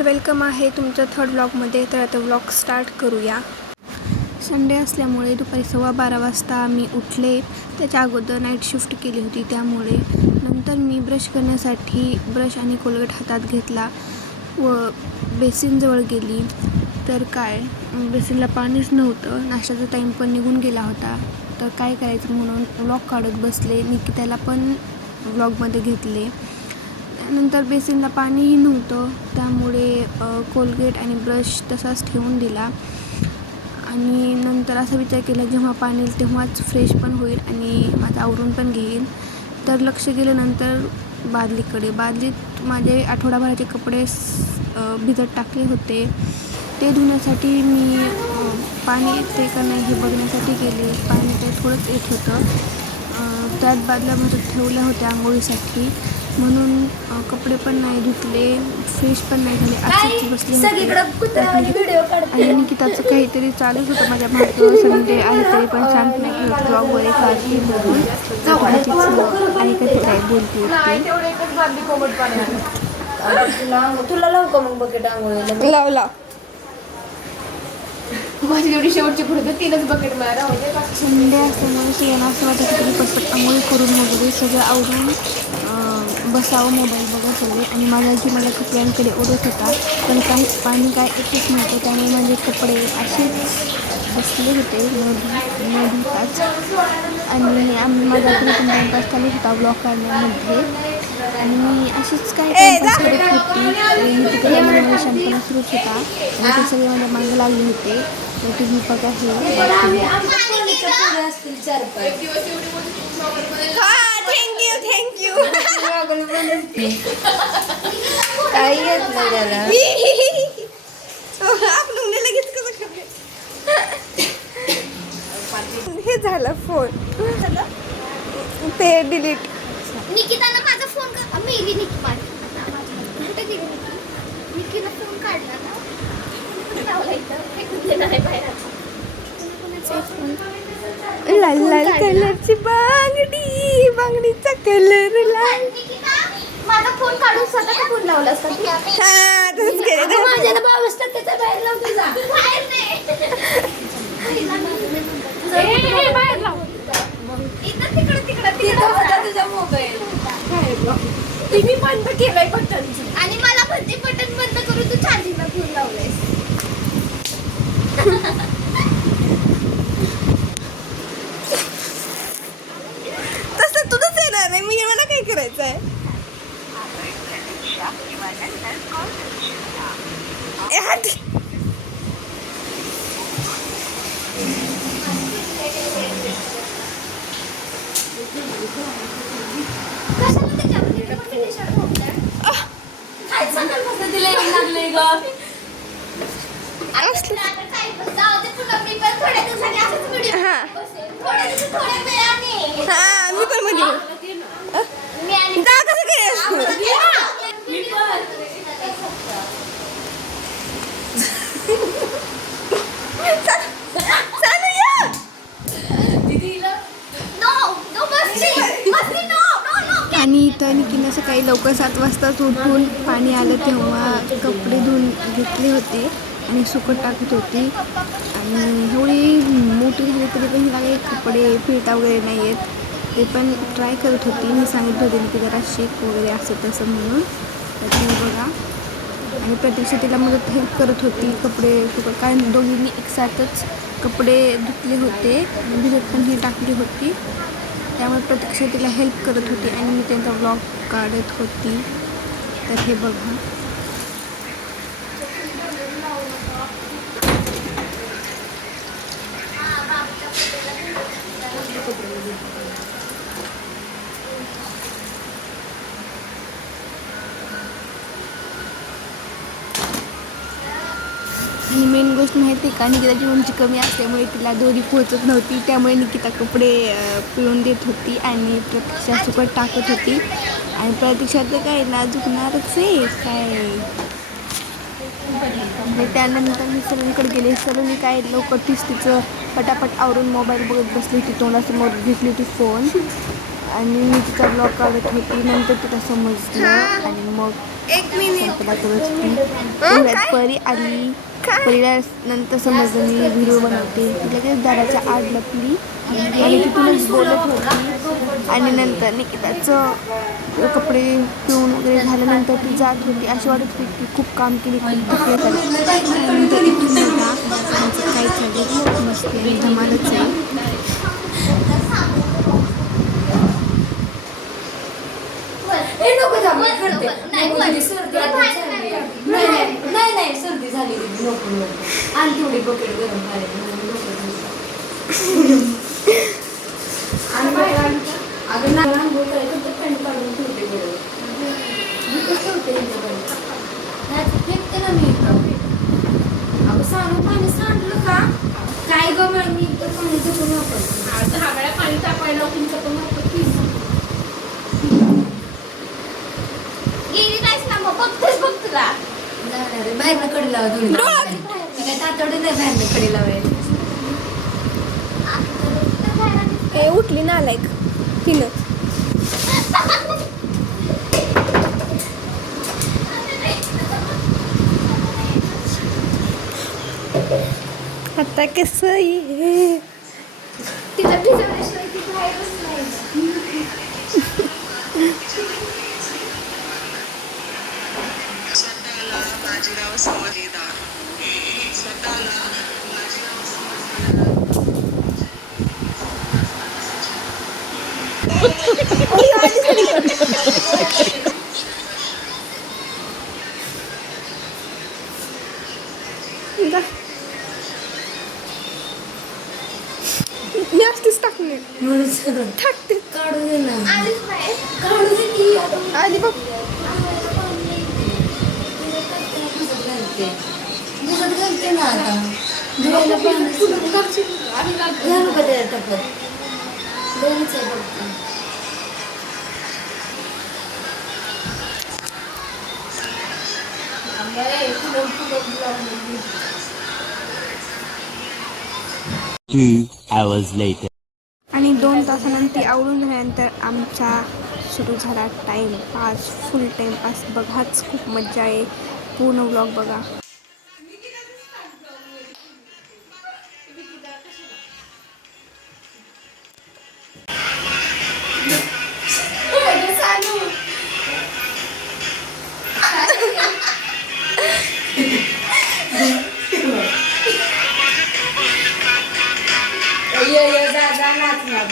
तर वेलकम आहे तुमचं थर्ड व्लॉगमध्ये. तर आता व्लॉग स्टार्ट करूया. संडे असल्यामुळे दुपारी 12:15 वाजता मी उठले. त्याच्या अगोदर नाईट शिफ्ट केली होती, त्यामुळे नंतर मी ब्रश करण्यासाठी ब्रश आणि कोलगेट हातात घेतला व बेसिनजवळ गेली. तर काय, बेसिनला पाणीच नव्हतं. नाश्त्याचा टाईम पण निघून गेला होता. तर काय करायचं म्हणून व्लॉग काढत बसले. निकिताला पण व्लॉगमध्ये घेतले. नंतर बेसिनला पाणीही नव्हतं, त्यामुळे कोलगेट आणि ब्रश तसाच ठेवून दिला. आणि नंतर असा विचार केला, जेव्हा पाणी येईल तेव्हाच फ्रेश पण होईल आणि माझं आवरून पण घेईल. तर लक्ष गेलं नंतर बादलीत माझे आठवडाभराचे कपडे भिजत टाकले होते. ते धुण्यासाठी मी पाणी येते का नाही हे बघण्यासाठी गेले. पाणी ते थोडंच येत होतं. त्यात बादल्या भरत ठेवल्या होत्या आंघोळीसाठी, म्हणून कपडे पण नाही धुतले, फ्रेश पण नाही झाले, असेच बसले होते. आणि निकिताचं काहीतरी चालूच होतं माझ्या मागं. संडे आहे तरी पण शांत नाही, ब्लॉग वगैरे काढते म्हणून ऐकत काय बोलते तुला लावू का मग बकेट आंघोळीला? लावला माझी एवढी शेवटची पुढे तर 3च बकेट मला संडे असल्यामुळे सगळ्यांना असं वाटतं की पटपट आंघोळी करून वगैरे सगळं आवरून बसावं मोबाईल बघत वगैरे. आणि माझा जी मला कपड्यांकडे ओढत होता, पण काही पाणी काय येतच नव्हतं. त्यामुळे माझे कपडे असेच बसले होते न धुताच. आणि माझा पण टाईमपास चालू होता ब्लॉग काढण्यामध्ये. आणि मी अशीच काय टाईमपास करत होती. मी तिकडे मला शांतपणा सुरूच होता आणि ते सगळे माझ्या मागे लागले होते. तर तुम्ही बघा हे थँक्यू काही येत नाही त्याला. आपण लगेच कसं हे झालं फोन ते डिलीट. निकितानं माझा फोन मेली कुठे गेली निकीनं फोन काढला ना, लावला लाल लाल कलरची बांगडीचा कलर लाल. माझा फोन काढून स्वतःचा फोन लावला असता. माझ्या 22% बाहेर लावते जा. बाहेर नाही. तुझा मोबाईल टीव्ही बंद केलाय बटन आणि मला पण ते बटन बंद करून तू चार्जिंगला फोन लावलायस. तसं तुझंच येणार नाही, मी मला काय करायचं आहे. मी पण म्हणजे कसं आणि इथं निकीनं सकाळी लवकर 7 वाजताच उठून पाणी आलं तेव्हा कपडे धुवून घेतले होते आणि सुकत टाकत होती. आणि एवढी मोठी झाली तरी पण हिला काही कपडे फिरता वगैरे नाही येत. ते पण ट्राय करत होती. मी सांगितलं होते की जरा शेक वगैरे असं तसं म्हणून. तर तुम्ही बघा. आणि प्रत्यक्ष तिला मदत हेल्प करत होती कपडे सुकत. काय दोघींनी एकसाथच कपडे धुतले होते आणि भिजत पण ही टाकली होती, त्यामुळे प्रत्यक्ष तिला हेल्प करत होती आणि मी त्यांचा व्लॉग काढत होती. तर हे बघा. आणि मेन गोष्ट माहिती आहे का, निकिताची उंची कमी असल्यामुळे तिला दोरी पोहोचत नव्हती, त्यामुळे निकिता कपडे पिळून देत होती आणि प्रत्यक्षात सुकत टाकत होती. आणि प्रत्यक्षात काय नाजूकणारच आहे काय. त्यानंतर मी सलूनकडे गेले. सलून काय लवकर तिचं पटापट आवरून मोबाईल बघत बसली होती. तोंडासमोर घेतली होती फोन. आणि मी तिचा ब्लॉग काढत होती. नंतर तिला समजलं आणि मग संपला तो एवढ्यात परी आली. परीला नंतर समजलं मी व्हिडिओ बनवते. ती लगेच दाराच्या आड लपली आणि तिथूनच बोलत होती. आणि नंतर निकिताचं कपडे पिऊन वगैरे झाल्यानंतर ती जात होती. अशी वाटत होती की खूप काम केली, खूप थकले झाले. त्यानंतर इथून बघा आमचं काही चालू मस्ती आणि धमालच आहे. नाही सर्दी झाली नको आणि थोडी बकेट गरम अगं ना आंघोळ करायचं तर थंड काढून ठेवते बरोबर फेकते ना मी अगं सांडून पाणी सांडलं का काय ग मॅडम मी तर पाणी जपून वापरते हागळ्या पाणी तापायला तुमचं पण गेली नाहीस ना मग बघतेच बघ तुला बाहेर कडे लावा थोडी काय तातडे नाही बाहेर कडे लावायला हे उठली ना लाईक तिनं आता कसं आहे तिला भिजवल्याशिवाय ती बाहेरच नाही स्वतःला बाजीराव समजलेला स्वतःला मी असतेच टाकणे टाकते काढू दे ना आलीच नाही काढू दे की आधी बघ दिसत घालते ना आता धुवायला पाणी घालू का त्याला टाकत दोनच आहे फक्त आणि 2 तासानंतर आवडून झाल्यानंतर आमचा सुरू झाला टाईमपास फुल टाईमपास बघाच खूप मजा आहे पूर्ण व्लॉग बघा जा नाच नाच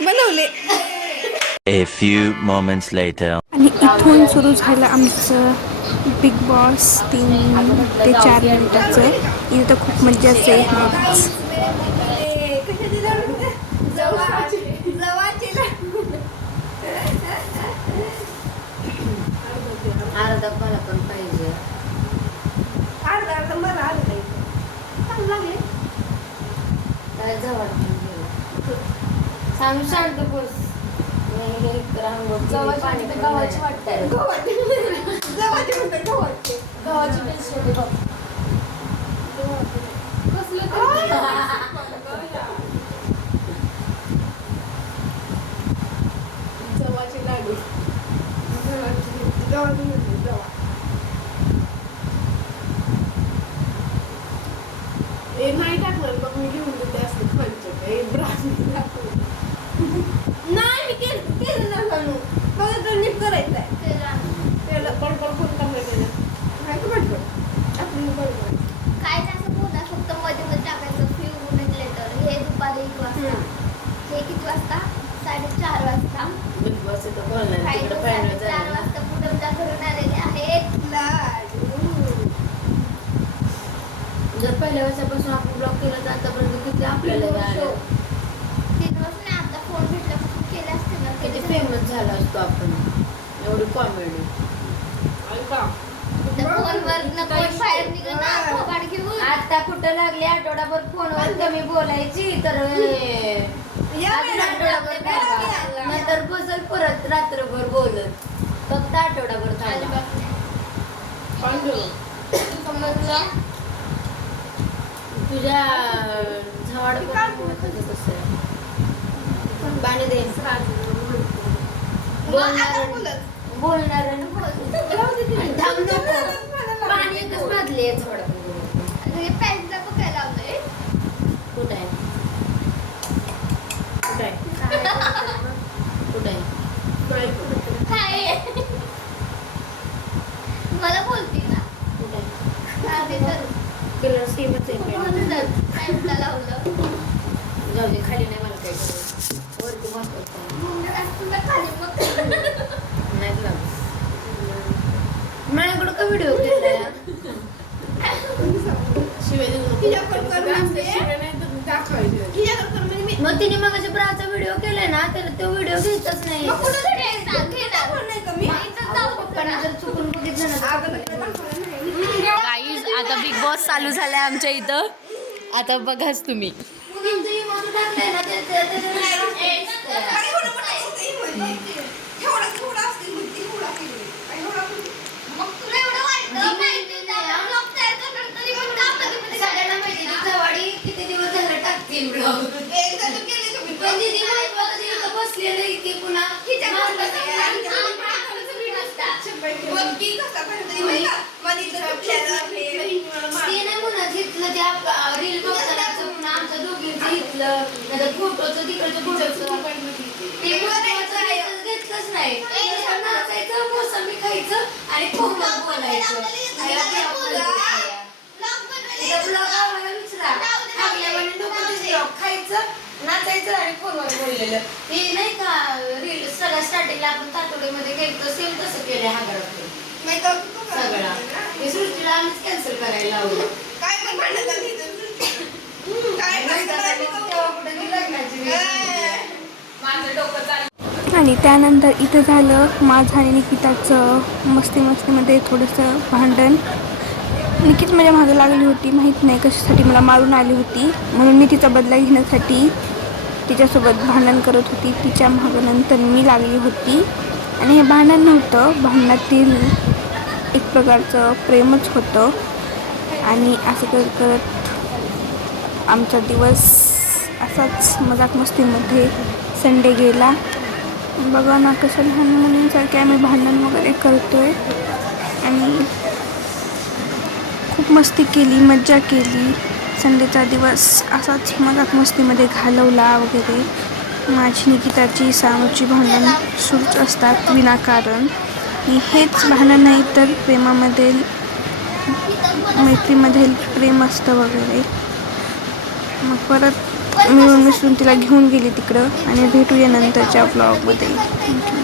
बनवले A few moments later. आणि इथून सुरू झालं आमचं बिग बॉस 3 ते 4 मिनिटाचं इथं तर खूप मज्जाच आहे अर्धा मला पण पाहिजे काय जवळ सांग शांत बस पाणी गव्हाची वाटत गव्हाची जवाचे लाडू नाही टाकलं मग मी घेऊन देते असते नाही मी केलं ना सांगू बघा तर नीट करायचं आहे त्याला बडबड कोण टाकायचं नाही तू बडबड आपण बडबड काय असं बोला फक्त मध्ये मध्ये टाकायचं फ्यू मिनिट लेटर हे दुपारी 1 वाजता हे किती वाजता 4:30 वाजता बिग बॉस इथं बोलणार काही तिकडे 4 वाजता पूनमच्या घरून आलेले आहेत जर पहिल्या वर्षापासून आपण ब्लॉक केलं तर आतापर्यंत किती आपल्याला मिळालं 3 वर्ष नाही आता फोन भेटल्यापासून केले असते ना किती फेमस झाला असतो आपण एवढी कॉमेडी फोनवर नको बाहेर निघणं फोबाड घेऊन आता कुठं लागली आठवडाभर फोनवर कमी बोलायची तर नंतर बसल परत रात्रभर बोलत फक्त आठवडाभर थांबा. समजलं तुझ्या झाड कसं आहे पाणी दे. बोलणार थांब नको. पाणी एकच माजले झाड. पॅन्टला बघायला लावलंय. कुठं आहे कुठं आहे कुठं आहे काय मला बोलती ना कुठं आहे आधी तर कलर सेमच आहे. म्हणूनच पॅन्टला लावलं. जाऊ दे खाली नाही मला काय करायचं वरती महत्वाचं म्हणून तुला खाली मग नाही लागलं. माझ्याकडं का व्हिडिओ केलाय मग तिने मग ब्राचा व्हिडिओ केलाय ना त्याला तो व्हिडिओ घेतच नाही. पप्पांना जर चुकून बघितलं ना गाईज आता बिग बॉस चालू झालाय आमच्या इथं. आता बघाच तुम्ही. टाकलंय ना मग तुला एवढं वाटलं माहिती नाही ब्लॉग तयार करणार तरी पण का मध्ये सगळ्यांना माहिती जवाडी किती दिवस झालं टाकतील ब्लॉग. पण दीदी महत्वाचं इथं बसलेलं इथे पुन्हा ते नाही म्हणत इथलं त्या रील बघतानाचं पुन्हा आमचं दोघींचं इथलं नंतर फोटोचं तिकडचं फोटोचं ते महत्वाचं घेतलंच नाही. नाचायचं मोसंबी खायचं आणि फोनवर बोलायचं. ब्लॉग आम्हाला विचारा आपल्यामध्ये नको खायचं नाचायचं आणि फोनवर बोललेलं हे नाही का रील सगळ्या स्टार्टिंगला आपण तातोडीमध्ये गेलो सेम तसं केलंय हा घरात सगळा. हे सृष्टीला आम्हीच कॅन्सल करायला लावलं. आणि त्यानंतर इथं झालं माझं आणि निकिताचं मस्तीमध्ये थोडंसं भांडण. निकित माझ्या मागं लागली होती, माहीत नाही कशासाठी मला मारून आली होती म्हणून मी तिचा बदला घेण्यासाठी तिच्यासोबत भांडण करत होती. तिच्या मागं नंतर मी लागली होती आणि हे भांडण नव्हतं, भांडणातील एक प्रकारचं प्रेमच होतं. आणि असं करत करत आमचा दिवस असाच मजाक मस्तीमध्ये संडे गेला. बघा ना कसं लहान मुलींसारखे आम्ही भांडण वगैरे करतोय आणि खूप मस्ती केली, मज्जा केली. संडेचा दिवस असाच मजाक मस्तीमध्ये घालवला वगैरे. माझी निकिताची सानूची भांडण सुरूच असतात विनाकारण. आणि हेच भांडण नाही तर प्रेमामध्ये मैत्रीमध्ये प्रेम असतं वगैरे. मग परत मिळून मिसळून तिला घेऊन गेली तिकडं आणि भेटूया नंतरच्या ब्लॉगमध्ये. थँक्यू.